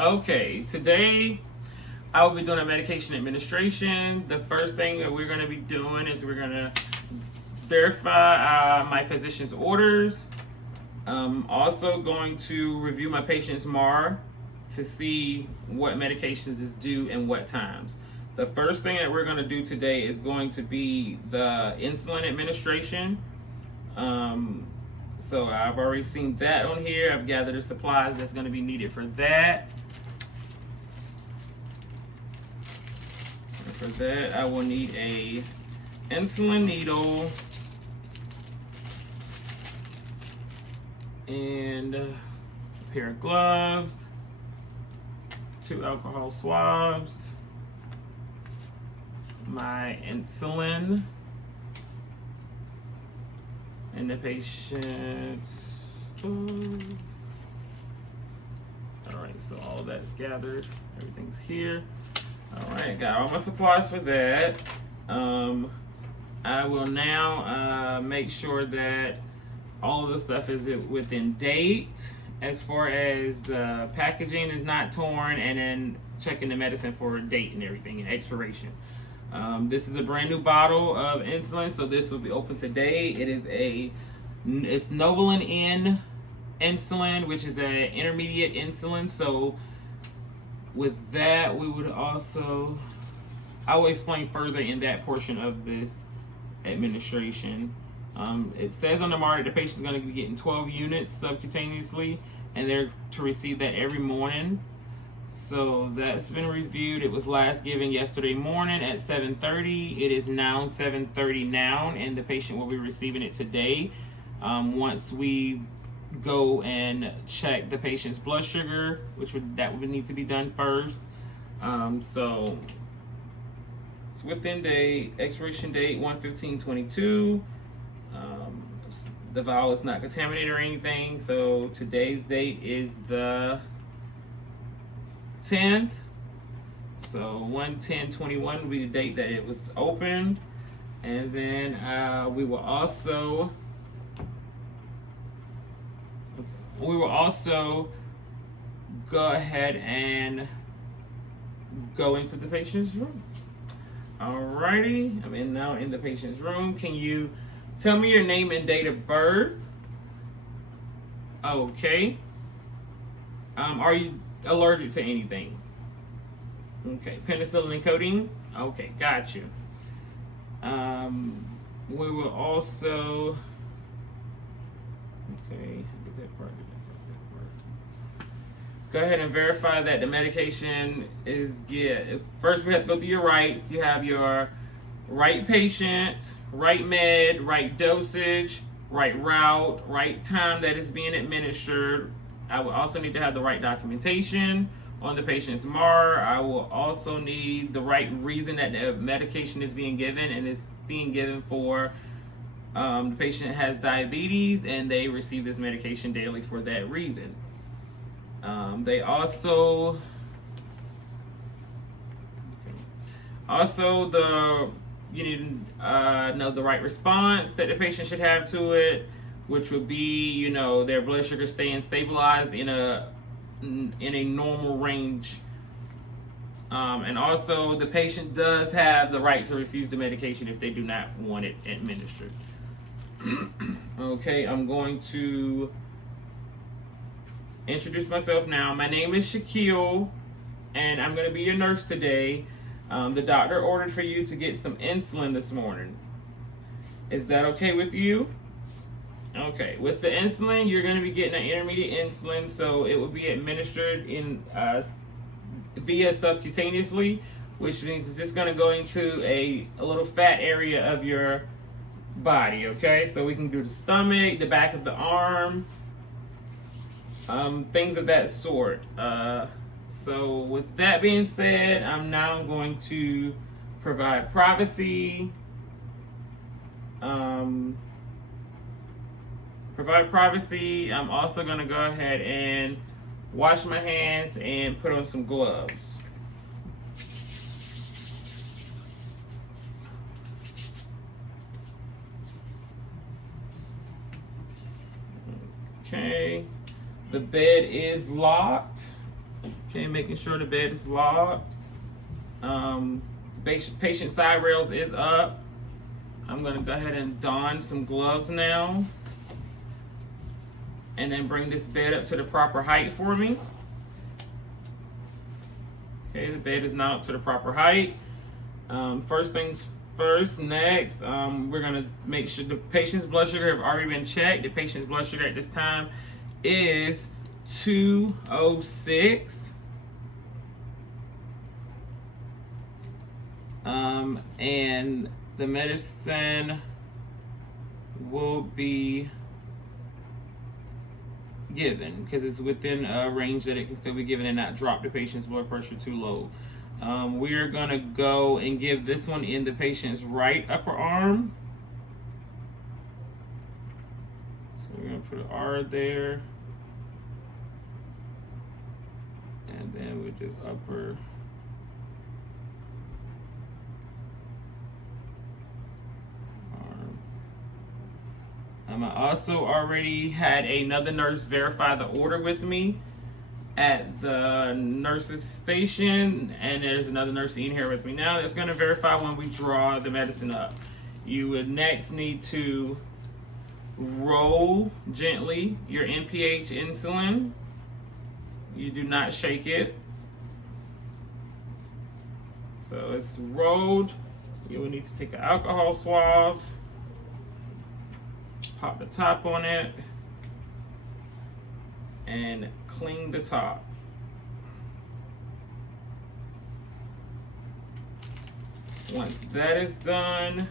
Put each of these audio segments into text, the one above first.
Okay, today I will be doing a medication administration. The first thing that we're going to be doing is we're going to verify my physician's orders. Also going to review my patient's MAR to see what medications is due and what times. The first thing that we're going to do today is going to be the insulin administration. So I've already seen that on here. I've gathered the supplies that's going to be needed for that. And for that, I will need a insulin needle and a pair of gloves, 2 alcohol swabs, my insulin, and the patient's stove. Alright, so all that's gathered. Everything's here. Alright, got all my supplies for that. I will now make sure that all of the stuff is within date, as far as the packaging is not torn, and then checking the medicine for date and everything and expiration. This is a brand new bottle of insulin, so this will be open today. It's Novolin N insulin, which is an intermediate insulin. So with that, I will explain further in that portion of this administration. It says on the MAR that the patient is going to be getting 12 units subcutaneously, and they're to receive that every morning. So that's been reviewed. It was last given yesterday morning at 7:30. It is now 7:30 now, and the patient will be receiving it today. Once we go and check the patient's blood sugar, that would need to be done first. So it's within date. Expiration date 1/15/22. The vial is not contaminated or anything. So today's date is the 10th. So 1/10/21 will be the date that it was opened. And then we will also go ahead and go into the patient's room. Alrighty, I'm now in the patient's room. Can you tell me your name and date of birth? Okay. Are you allergic to anything? Okay. Penicillin and codeine? Okay, got you. We will also... Okay, get that part. Go ahead and verify that the medication is good. First, we have to go through your rights. You have your right patient, right med, right dosage, right route, right time that is being administered. I will also need to have the right documentation on the patient's MAR. I will also need the right reason that the medication is being given, and it's being given for the patient has diabetes and they receive this medication daily for that reason. They also you need to know the right response that the patient should have to it, which would be, their blood sugar staying stabilized in a normal range. And also the patient does have the right to refuse the medication if they do not want it administered. Okay, I'm going to introduce myself now. My name is Shaquille, and I'm going to be your nurse today. The doctor ordered for you to get some insulin this morning. Is that okay with you? Okay, with the insulin, you're going to be getting an intermediate insulin, so it will be administered via subcutaneously, which means it's just going to go into a little fat area of your body, okay? So we can do the stomach, the back of the arm, things of that sort. So with that being said, I'm now going to provide privacy. I'm also going to go ahead and wash my hands and put on some gloves. Okay, the bed is locked. Okay, making sure the bed is locked. Patient side rails is up. I'm gonna go ahead and don some gloves now. And then bring this bed up to the proper height for me. Okay, the bed is now up to the proper height. First things first, next, we're gonna make sure the patient's blood sugar have already been checked. The patient's blood sugar at this time is 206. And the medicine will be given because it's within a range that it can still be given and not drop the patient's blood pressure too low. We're gonna go and give this one in the patient's right upper arm. So we're gonna put an R there. And then we'll do upper arm. I also already had another nurse verify the order with me at the nurse's station, and there's another nurse in here with me now that's going to verify when we draw the medicine up. You would next need to roll gently your NPH insulin. You do not shake it. So it's rolled. You will need to take an alcohol swab, pop the top on it, and clean the top. Once that is done,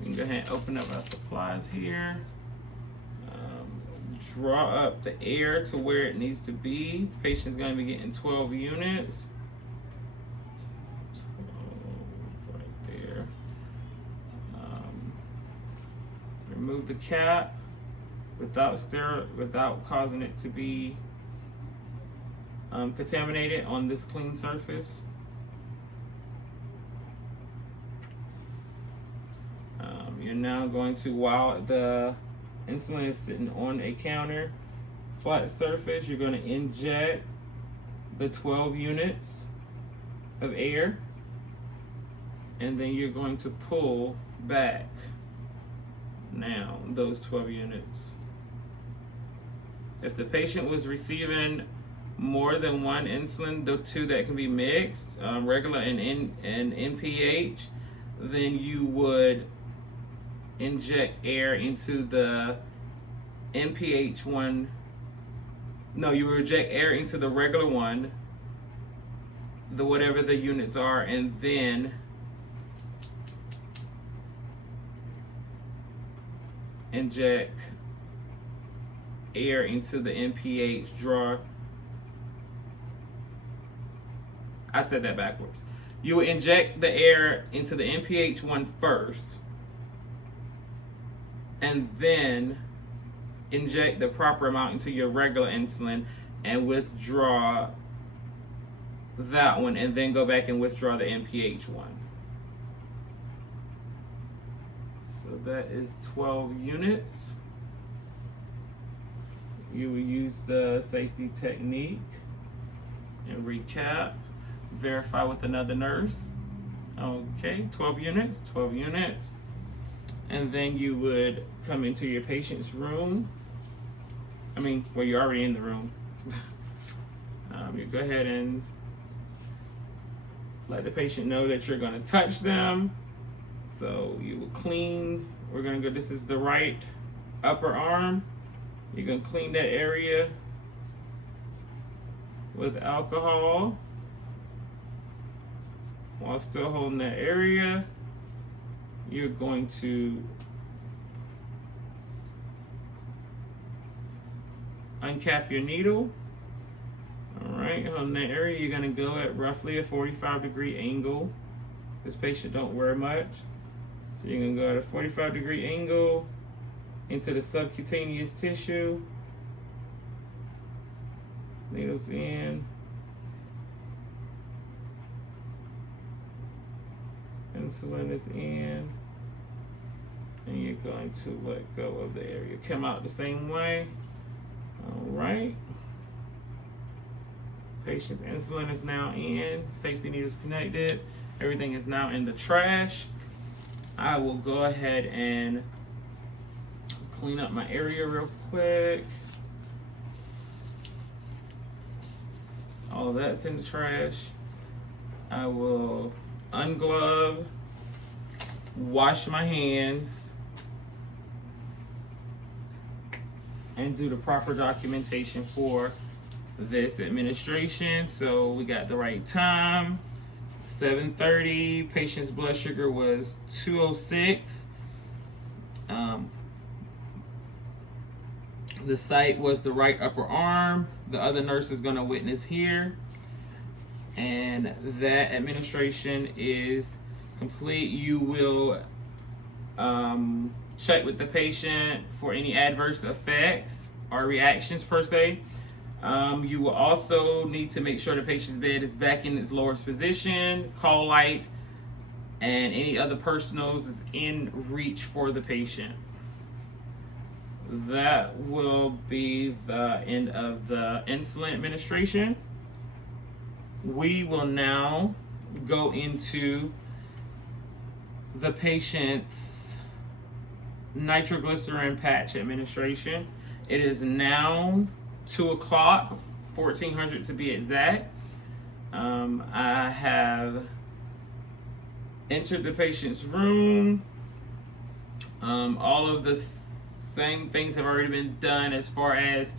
we can go ahead and open up our supplies here. Draw up the air to where it needs to be. The patient's going to be getting 12 units. 12 right there. Remove the cap without causing it to be contaminated on this clean surface. You're now going to, while the insulin is sitting on a counter, flat surface, you're going to inject the 12 units of air, and then you're going to pull back now those 12 units. If the patient was receiving more than one insulin, the two that can be mixed, regular and NPH, then you would inject air into the NPH one. No, you would inject air into the regular one, the whatever the units are, and then inject air into the NPH drawer. I said that backwards. You would inject the air into the NPH one first, and then inject the proper amount into your regular insulin and withdraw that one, and then go back and withdraw the NPH one. So that is 12 units. You will use the safety technique and recap, verify with another nurse. Okay, 12 units, 12 units. And then you would come into your patient's room. Well, you're already in the room. You go ahead and let the patient know that you're going to touch them. So you will clean. We're going to go, this is the right upper arm. You're going to clean that area with alcohol while still holding that area. You're going to uncap your needle. All right, on that area, you're going to go at roughly a 45-degree angle. This patient don't wear much. So you're going to go at a 45-degree angle into the subcutaneous tissue. Needles in. Insulin is in. And you're going to let go of the area. Come out the same way. All right. Patient's insulin is now in. Safety needle is connected. Everything is now in the trash. I will go ahead and clean up my area real quick. All of that's in the trash. I will unglove, wash my hands, and do the proper documentation for this administration. So we got the right time, 7:30. Patient's blood sugar was 206. The site was the right upper arm. The other nurse is going to witness here. And that administration is complete. You will check with the patient for any adverse effects or reactions per se. You will also need to make sure the patient's bed is back in its lowest position, call light, and any other personals is in reach for the patient. That will be the end of the insulin administration. We will now go into the patient's nitroglycerin patch administration. It is now 2 o'clock, 1400 to be exact. I have entered the patient's room. All of the same things have already been done as far as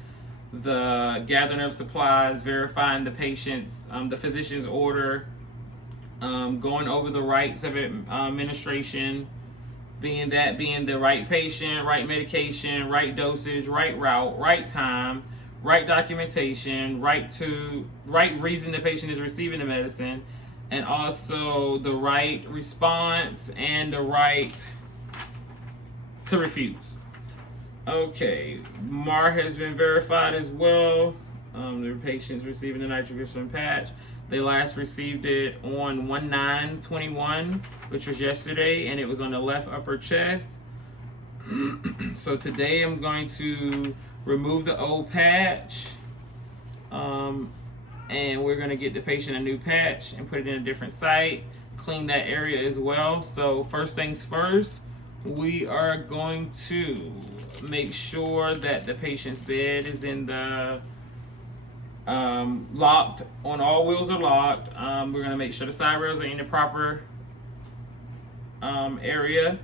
the gathering of supplies, verifying the patient's, the physician's order, going over the rights of administration, being the right patient, right medication, right dosage, right route, right time, right documentation, right reason the patient is receiving the medicine, and also the right response and the right to refuse. Okay, MAR has been verified as well. The patient's receiving the nitroglycerin patch. They last received it on 1/9/21, which was yesterday, and it was on the left upper chest. So today I'm going to remove the old patch, and we're going to get the patient a new patch and put it in a different site, clean that area as well. So first things first, we are going to make sure that the patient's bed is in the locked, on all wheels are locked. We're going to make sure the side rails are in the proper area,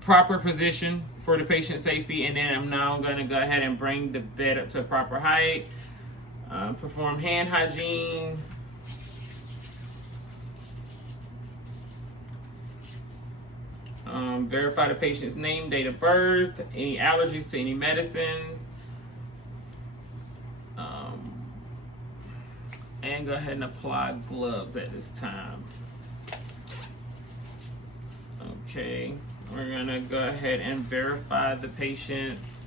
proper position for the patient's safety, and then I'm now going to go ahead and bring the bed up to a proper height, perform hand hygiene, verify the patient's name, date of birth, any allergies to any medicines, and go ahead and apply gloves at this time. Okay, we're gonna go ahead and verify the patient's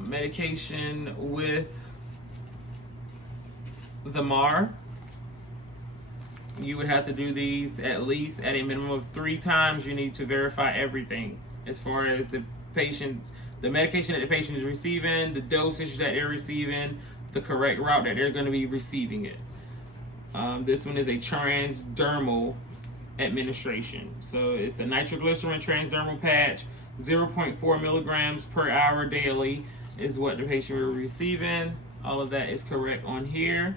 medication with the MAR. You would have to do these at least at a minimum of 3 times. You need to verify everything as far as the medication that the patient is receiving, the dosage that they're receiving, the correct route that they're going to be receiving it. This one is a transdermal administration. So it's a nitroglycerin transdermal patch, 0.4 milligrams per hour daily is what the patient will be receiving. All of that is correct on here.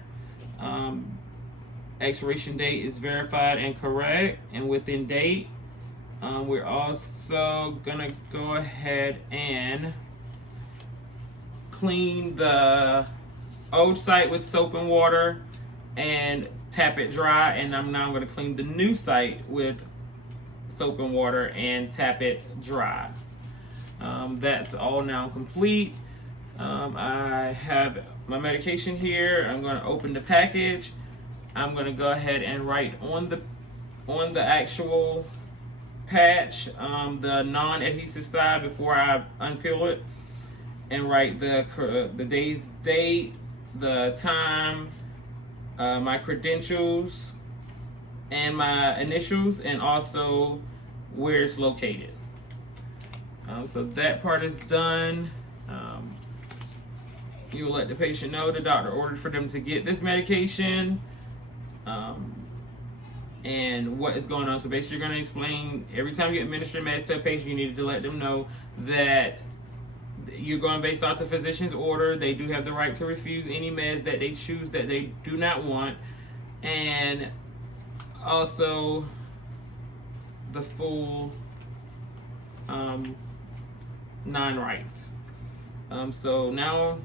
Expiration date is verified and correct and within date. We're also gonna go ahead and clean the old site with soap and water and tap it dry, and I'm now going to clean the new site with soap and water and tap it dry. That's all now complete. I have my medication here. I'm going to open the package. I'm going to go ahead and write on the actual patch, the non-adhesive side before I unpeel it, and write the day's date, the time, my credentials, and my initials, and also where it's located. So that part is done. You will let the patient know the doctor ordered for them to get this medication, and what is going on. So basically, you're going to explain every time you administer meds to a patient, you need to let them know that you're going based off the physician's order. They do have the right to refuse any meds that they choose that they do not want, and also the full 9 rights. So now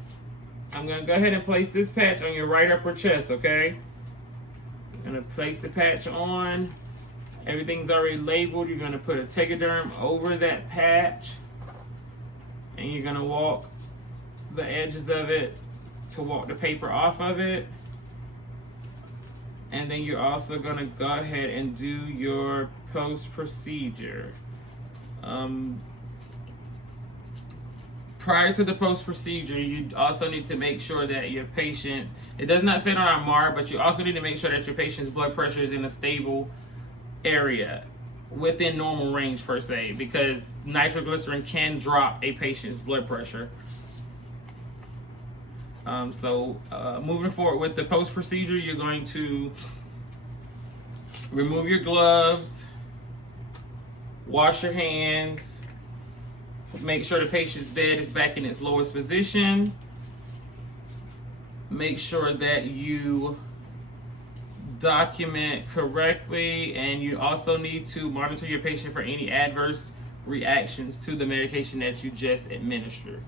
I'm going to go ahead and place this patch on your right upper chest, okay? I'm going to place the patch on. Everything's already labeled. You're going to put a Tegaderm over that patch, and you're going to walk the edges of it to walk the paper off of it. And then you're also going to go ahead and do your post-procedure. Prior to the post-procedure, you also need to make sure that your patient's, it does not say it on our MAR, but you also need to make sure that your patient's blood pressure is in a stable area within normal range per se, because nitroglycerin can drop a patient's blood pressure. Moving forward with the post-procedure, you're going to remove your gloves, wash your hands, make sure the patient's bed is back in its lowest position, make sure that you document correctly, and you also need to monitor your patient for any adverse reactions to the medication that you just administered.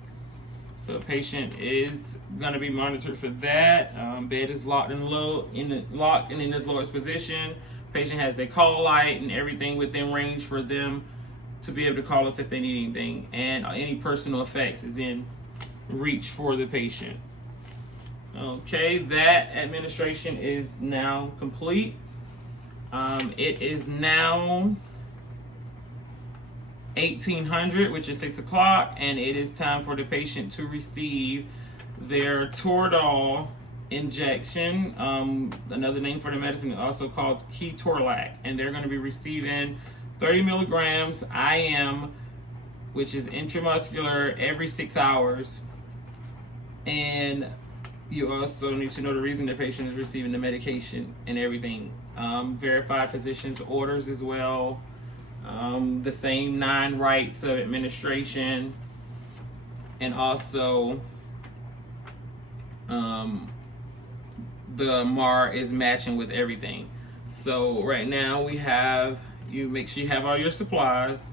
So the patient is going to be monitored for that. Bed is locked and in its lowest position. Patient has their call light and everything within range for them to be able to call us if they need anything, and any personal effects is in reach for the patient. Okay, that administration is now complete. It is now 1800, which is 6 o'clock, and it is time for the patient to receive their Toradol injection. Another name for the medicine is also called Ketorolac, and they're going to be receiving 30 milligrams IM, which is intramuscular, every 6 hours. And you also need to know the reason the patient is receiving the medication and everything. Verify physician's orders as well. The same 9 rights of administration, and also the MAR is matching with everything. So right now we have, you make sure you have all your supplies.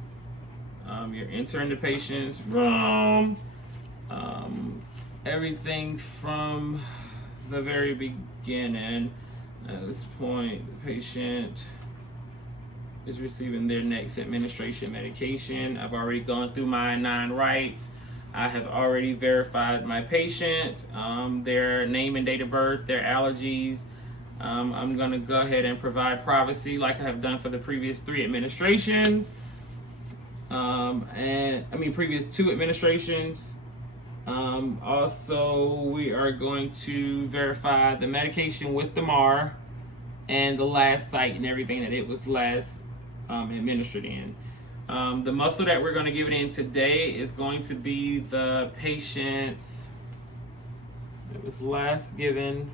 You're entering the patient's room. Everything from the very beginning. At this point, the patient is receiving their next administration medication. I've already gone through my 9 rights. I have already verified my patient, their name and date of birth, their allergies. I'm going to go ahead and provide privacy like I have done for the previous 3 administrations. Previous 2 administrations. Also, we are going to verify the medication with the MAR and the last site and everything that it was last administered in. The muscle that we're going to give it in today is going to be the patient's, it was last given.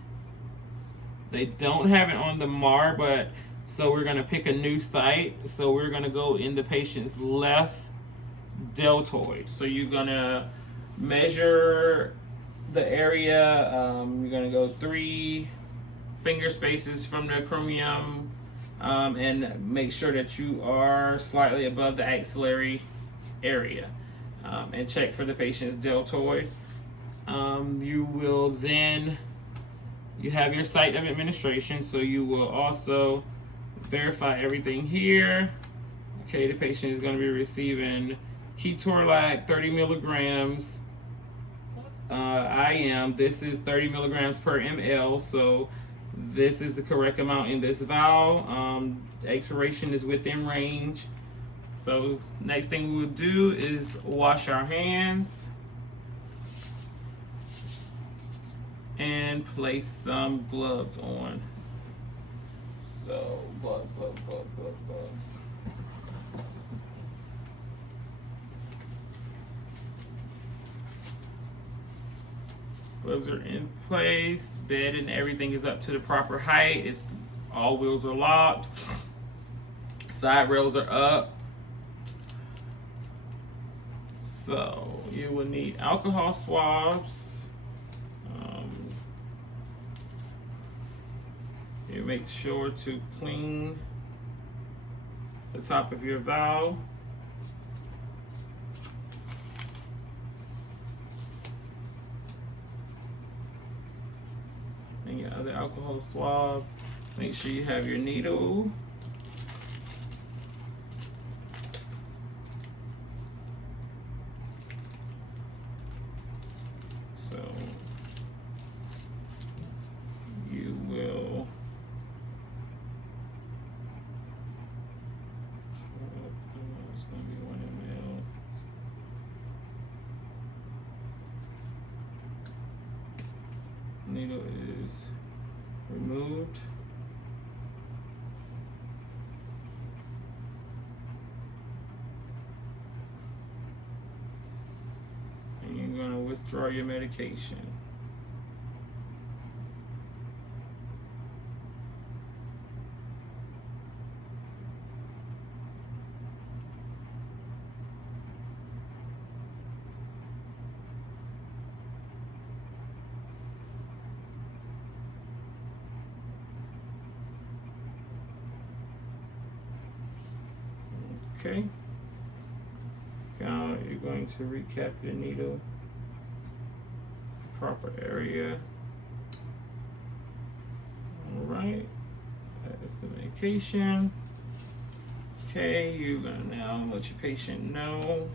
They don't have it on the MAR, but so we're going to pick a new site. So we're going to go in the patient's left deltoid. So you're going to measure the area. You're going to go 3 finger spaces from the acromion, and make sure that you are slightly above the axillary area, and check for the patient's deltoid. You will then, you have your site of administration, so you will also verify everything here. Okay, the patient is going to be receiving Ketorolac 30 milligrams IM. This is 30 milligrams per ml, so this is the correct amount in this vial. Expiration is within range. So next thing we will do is wash our hands and place some gloves on. So gloves. Wheels are in place. Bed and everything is up to the proper height. All wheels are locked. Side rails are up. So you will need alcohol swabs. You make sure to clean the top of your valve. And your other alcohol swab. Make sure you have your needle. So you will it's going to be 1 ml. Needle is removed. And you're going to withdraw your medication. Okay. Now you're going to recap your needle, proper area. All right, that is the medication. Okay, you're gonna now let your patient know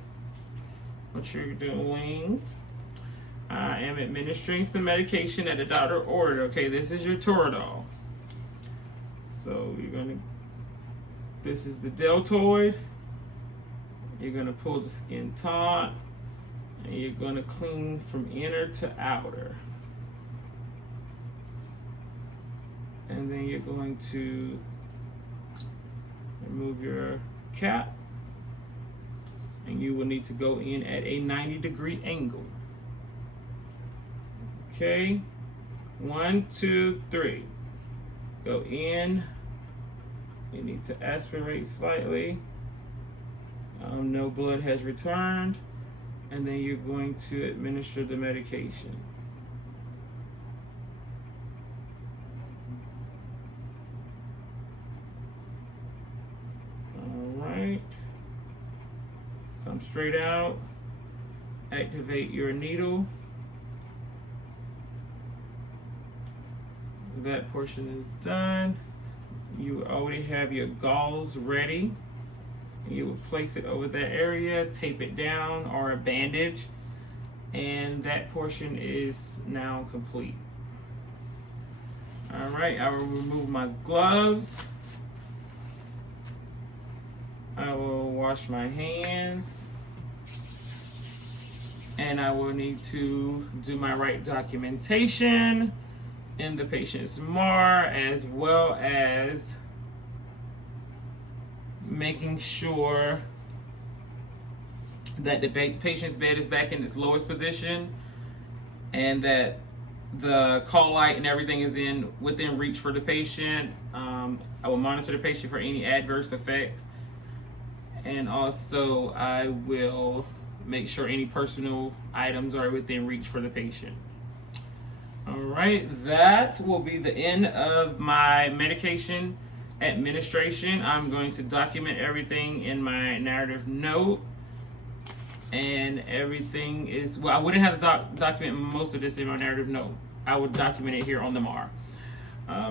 what you're doing. I am administering some medication that the doctor ordered. Okay, this is your Toradol. So this is the deltoid. You're going to pull the skin taut, and you're going to clean from inner to outer. And then you're going to remove your cap, and you will need to go in at a 90-degree angle. Okay, 1, 2, 3. Go in. You need to aspirate slightly. No blood has returned, and then you're going to administer the medication. All right. Come straight out. Activate your needle. That portion is done. You already have your gauze ready. You will place it over that area, tape it down, or a bandage, and that portion is now complete. All right, I will remove my gloves. I will wash my hands, and I will need to do my right documentation in the patient's MAR, as well as making sure that the patient's bed is back in its lowest position, and that the call light and everything is within reach for the patient. I will monitor the patient for any adverse effects, and also I will make sure any personal items are within reach for the patient. All right, that will be the end of my medication administration. I'm going to document everything in my narrative note, and everything is, well, I wouldn't have to document most of this in my narrative note. I would document it here on the MAR.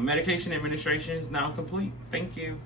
Medication administration is now complete. Thank you.